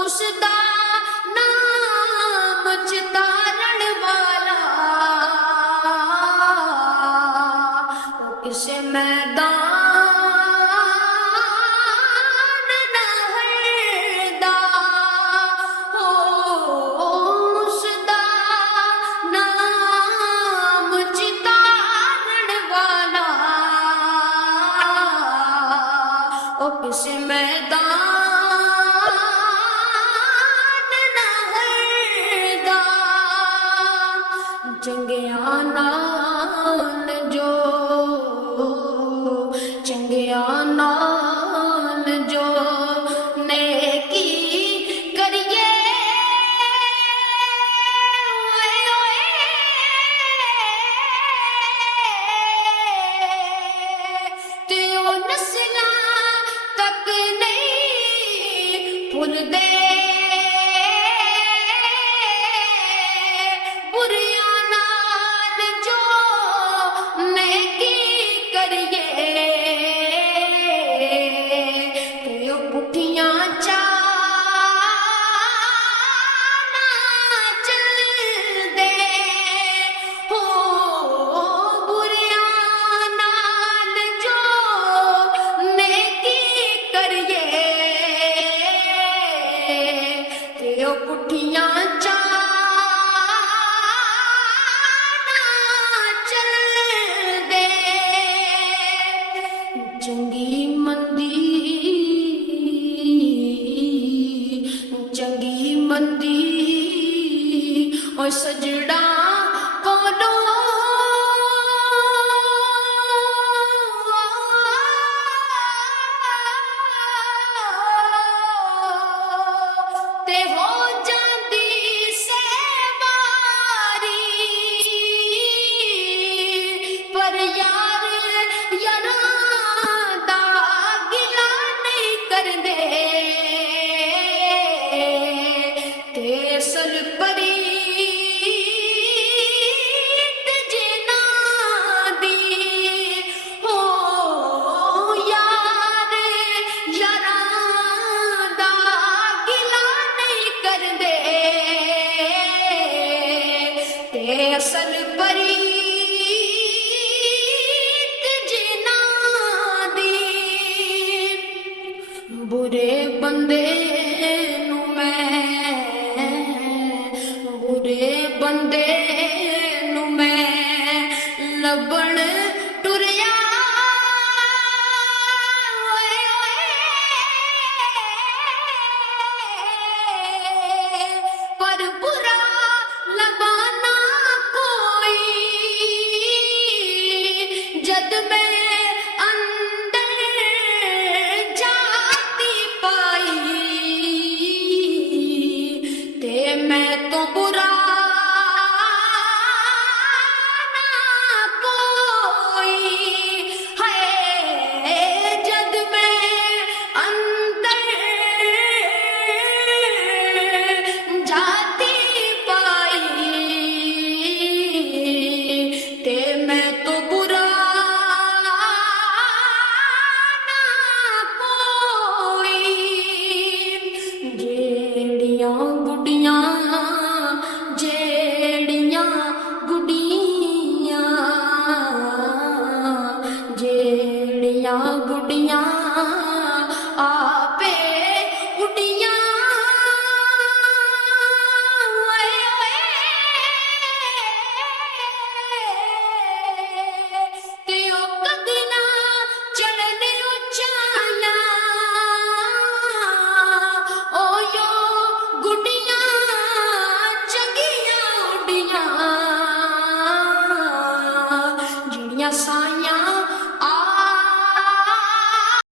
उसदा नाम चितारण वाला वो किसे मैदान ना हरदा हो उसदा नाम चितारण वाला वो किसे मैदान चंगिया नाल जो चंगिया नाल जो नेकी करिए ओए ओए ते ओ नस्लां तक नहीं भुलदे पुठियां चलदे चंगी मंदी ओ सजड़ा कोलो ते हो जाती सेवारी पर यार यारां दा गिला नहीं करदे ते सल परी असल परीत जिना दी बुरे बंदे नू मैं बुरे बंदे